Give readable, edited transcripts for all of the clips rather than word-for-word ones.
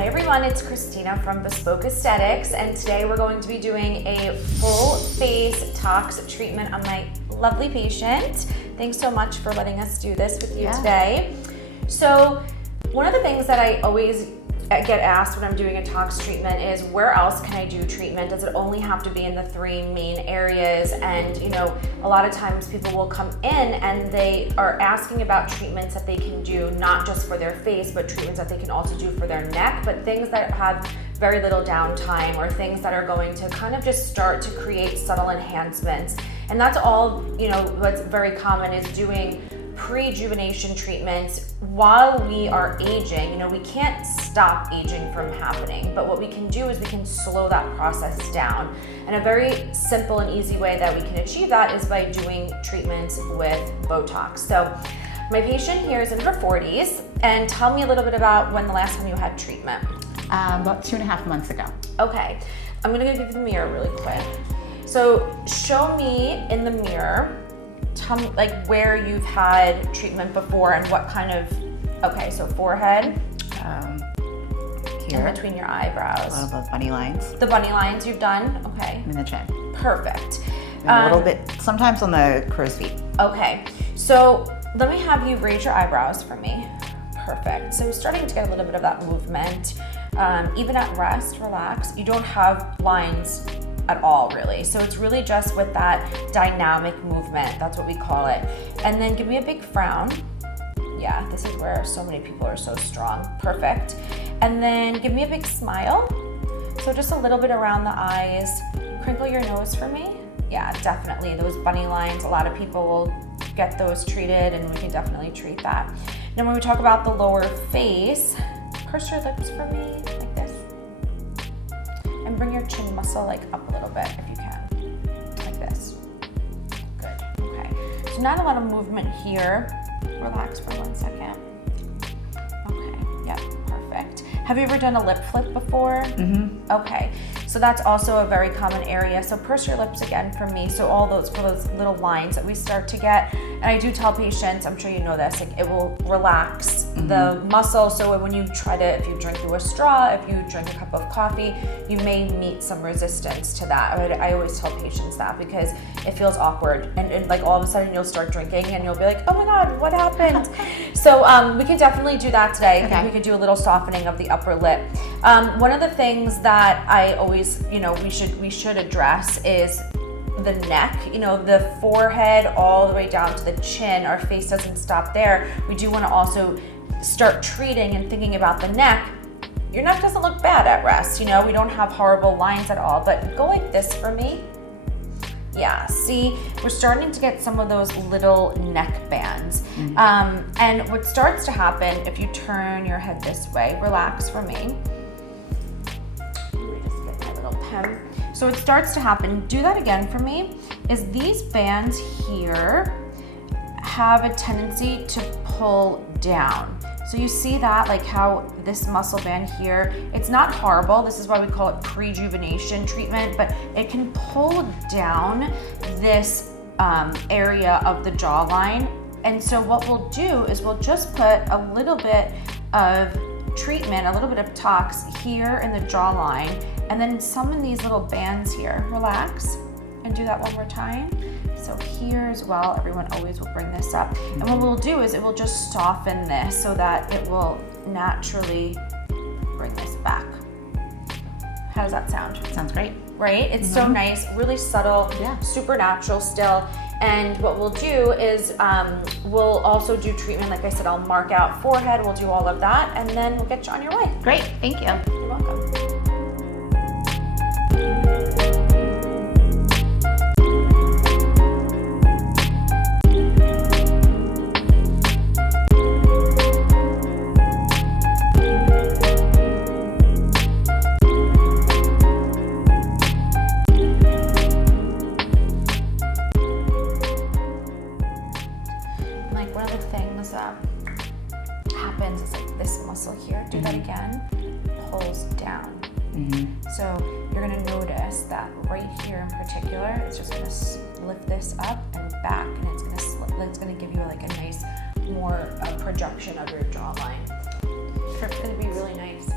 Hi everyone, it's Christina from Bespoke Aesthetics, and today we're going to be doing a full face tox treatment on my lovely patient. Thanks so much for letting us do this with you today. So one of the things that I always get asked when I'm doing a tox treatment is, where else can I do treatment? Does it only have to be in the three main areas? And you know, a lot of times people will come in and they are asking about treatments that they can do not just for their face, but treatments that they can also do for their neck, but things that have very little downtime, or things that are going to kind of just start to create subtle enhancements. And that's all, you know, what's very common is doing pre-rejuvenation treatments while we are aging. You know, we can't stop aging from happening, but what we can do is we can slow that process down. And a very simple and easy way that we can achieve that is by doing treatments with Botox. So my patient here is in her 40s, and tell me a little bit about when the last time you had treatment. About 2.5 months ago. Okay, I'm gonna give you the mirror really quick. So show me in the mirror, tell me like where you've had treatment before and what kind of, okay, so forehead. Here. In between your eyebrows. A little bit bunny lines. The bunny lines you've done, okay. And the chin. Perfect. And a little bit, sometimes on the crow's feet. Okay, so let me have you raise your eyebrows for me. Perfect. So starting to get a little bit of that movement. Even at rest, relax. You don't have lines at all, really. So it's really just with that dynamic movement. That's what we call it. And then give me a big frown. Yeah, this is where so many people are so strong. Perfect. And then give me a big smile. So just a little bit around the eyes. Crinkle your nose for me. Yeah, definitely. Those bunny lines, a lot of people will get those treated, and we can definitely treat that. Now when we talk about the lower face, purse your lips for me, like this. And bring your chin muscle like up a little bit if you can, like this. Good, okay. So not a lot of movement here. Relax for 1 second. Okay, yep, perfect. Have you ever done a lip flip before? Mm-hmm. Okay, so that's also a very common area. So purse your lips again for me. So all those little lines that we start to get. And I do tell patients, I'm sure you know this, like it will relax the muscle. So when you try to, if you drink through a straw, if you drink a cup of coffee, you may meet some resistance to that. I always tell patients that because it feels awkward. And like all of a sudden you'll start drinking and you'll be like, oh my God, what happened? So we can definitely do that today. Okay. We could do a little softening of the upper lip. One of the things that I always, you know, we should address is the neck, you know, the forehead all the way down to the chin. Our face doesn't stop there. We do want to also start treating and thinking about the neck. Your neck doesn't look bad at rest, you know, we don't have horrible lines at all, but go like this for me. Yeah, see, we're starting to get some of those little neck bands. And what starts to happen if you turn your head this way, relax for me. Let me just get my little pen. So what starts to happen, do that again for me, is these bands here have a tendency to pull down. So you see that, like how this muscle band here, it's not horrible. This is why we call it pre-rejuvenation treatment, but it can pull down this area of the jawline. And so what we'll do is we'll just put a little bit of treatment, a little bit of tox here in the jawline, and then some in these little bands here. Relax and do that one more time. So here as well, everyone always will bring this up. And what we'll do is it will just soften this so that it will naturally bring this back. How does that sound? Sounds great. Right? It's so nice, really subtle, super natural still. And what we'll do is we'll also do treatment. Like I said, I'll mark out forehead, we'll do all of that, and then we'll get you on your way. Great, thank you. You're welcome. Like one of the things happens is like this muscle here, do that again, pulls down. So you're gonna notice that right here in particular, it's just gonna lift this up and back, and it's gonna give you like a nice, more projection of your jawline. It's gonna be really nice.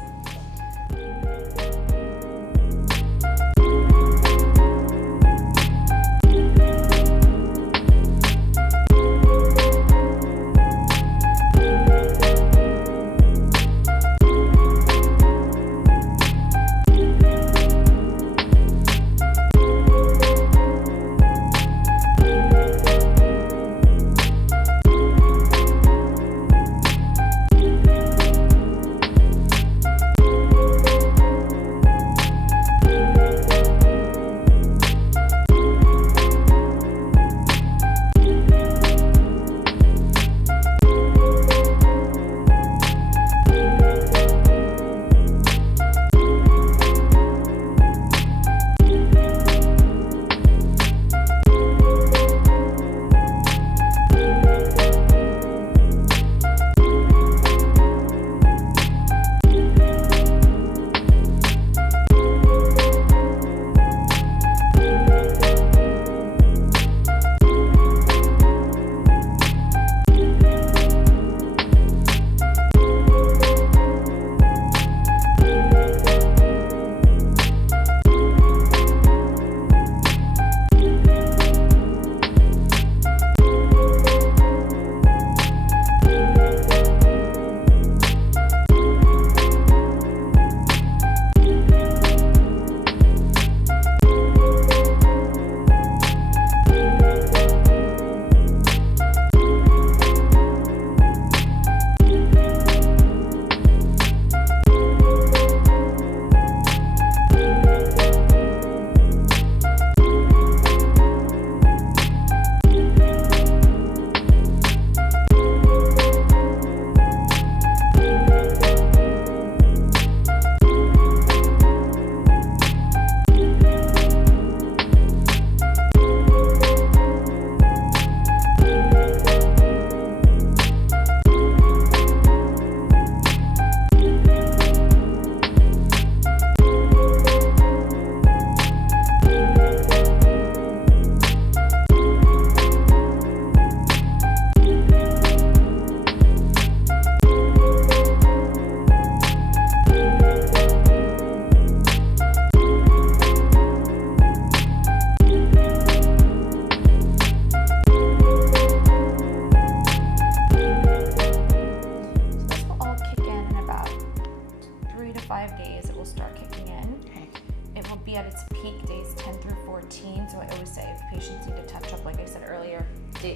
3 to 5 days, it will start kicking in. Okay. It will be at its peak days 10 through 14. So I always say if patients need to touch up, like I said earlier,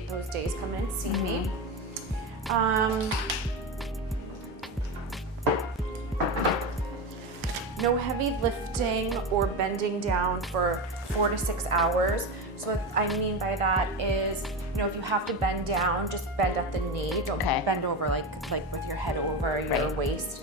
those days come in and see me. No heavy lifting or bending down for 4 to 6 hours. So what I mean by that is, if you have to bend down, just bend at the knee. Don't bend over like with your head over your waist.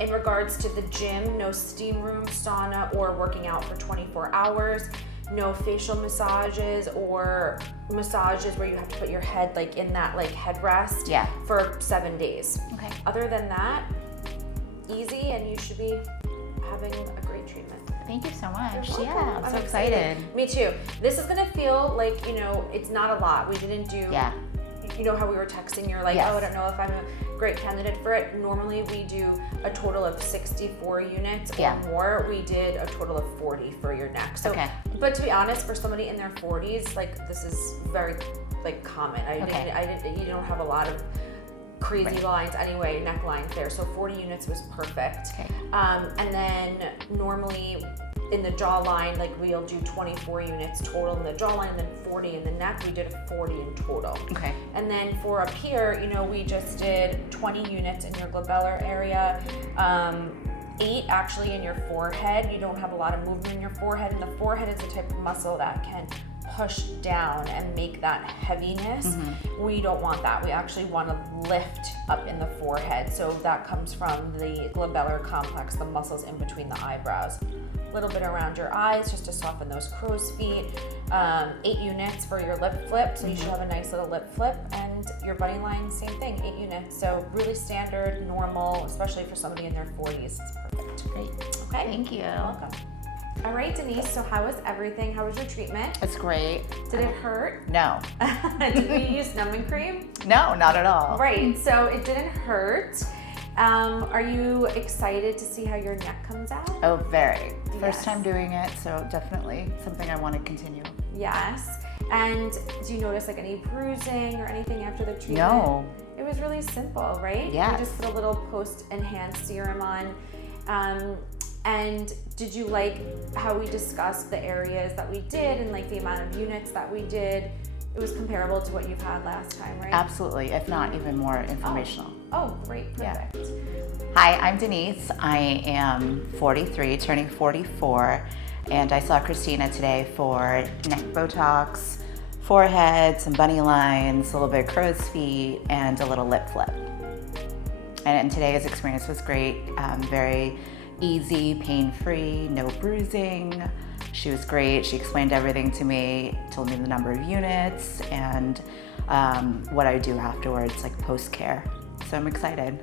In regards to the gym, no steam room, sauna, or working out for 24 hours. No facial massages or massages where you have to put your head like in that like headrest for 7 days. Okay. Other than that, easy, and you should be having a great treatment. Thank you so much. You're welcome. Yeah, I'm so excited. excited. Me too. This is gonna feel like, it's not a lot. We didn't do, you know how we were texting, you're like, oh, I don't know if I'm a great candidate for it. Normally we do a total of 64 units or more. We did a total of 40 for your neck. So, but to be honest, for somebody in their 40s, like this is very like common. You don't have a lot of crazy lines anyway, neck lines there. So 40 units was perfect. And then normally in the jawline, like we'll do 24 units total in the jawline, and then 40 in the neck. We did a 40 in total. And then for up here, we just did 20 units in your glabellar area, 8 actually in your forehead. You don't have a lot of movement in your forehead, and the forehead is the type of muscle that can push down and make that heaviness. We don't want that. We actually want to lift up in the forehead. So that comes from the glabellar complex, the muscles in between the eyebrows. A little bit around your eyes just to soften those crow's feet. 8 units for your lip flip. So you should have a nice little lip flip. And your bunny line, same thing, 8 units. So really standard, normal, especially for somebody in their 40s. It's perfect. Great. Okay. Thank you. You're welcome. All right, Denise, so how was everything? How was your treatment? It's great. Did it hurt? No. Did you use numbing cream? No, not at all. Right, so it didn't hurt. Are you excited to see how your neck comes out? Oh, very. First time doing it, so definitely something I want to continue. Yes. And do you notice like any bruising or anything after the treatment? No. It was really simple, right? Yes. You just put a little post-enhanced serum on. And did you like how we discussed the areas that we did and like the amount of units that we did? It was comparable to what you've had last time, right? Absolutely, if not even more informational. Oh, great, perfect. Hi, I'm Denise. I am 43, turning 44, and I saw Christina today for neck Botox, forehead, some bunny lines, a little bit of crow's feet, and a little lip flip. And today's experience was great, very easy, pain-free, no bruising. She was great. She explained everything to me, told me the number of units, and what I do afterwards, like post-care. So I'm excited.